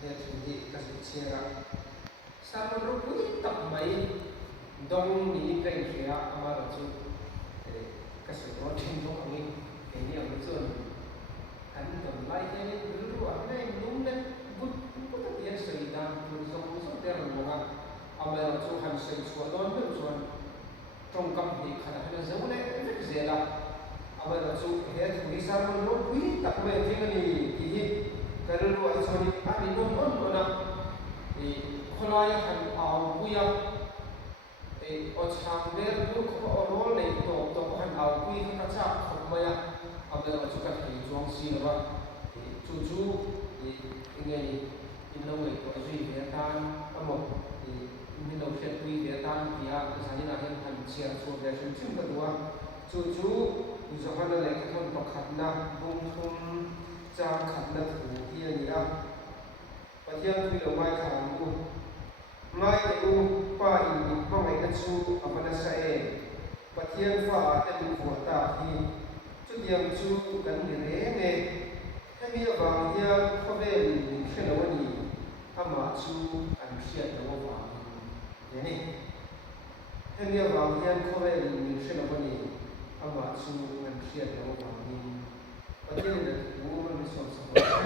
he thi ka su chira sam ro pui tak mai dong ni kai khia ama ra chu ka su ro thin do ani ke ni am chu kan dom lai he ni ru a nei num le but but ta ya sei dan tu zo zo der mo ga ama ra chu han sei chu don be chu trong kam hi khana na zo le ve zela ama ra chu he thu sam ro pui tak mai thing ani hi karu ai chu ni ani non na khulaya han au puya o chang der du ko rol nei to han au pui ka cha khomaya abda chu ka thi chuang si na ba chu chu nge ni in lo ngai ko zui ve tan amo in lo khet pui ve tan pia sani na hen han chia chu ve chu chim ka duwa chu chu zo han le ka thon pakhat na bung thum cha khat na thu hi ani a pathian thui lo mai kham u ngai te u pa in ni ma ngai na chu apana sa e pathian fa te min ko ta hi chu diam chu kan ni re nge hemi awang hian khovel ni khelo ani ama chu an hriat lo wa ne ni hemi awang hian khovel ni khelo ani ama chu an hriat lo wa ni pathian ni u man so so